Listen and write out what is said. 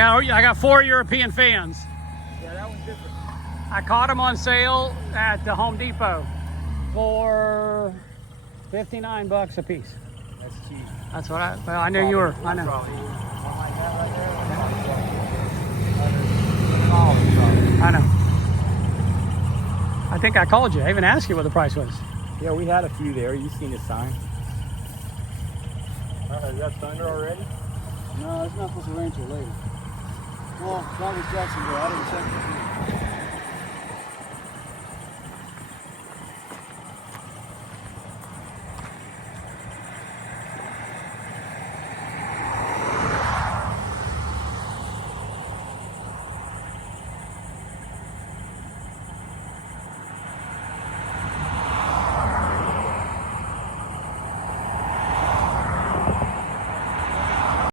I got 4 European fans. Yeah, that one's different. I caught them on sale at the Home Depot for $59 a piece. That's cheap. That's what I knew you were. I know. I know. I think I called you. I even asked you what the price was. Yeah, we had a few there. You've seen the sign. Is that thunder already? No, it's not supposed to rain till later. Well, that was Jacksonville. I didn't check it.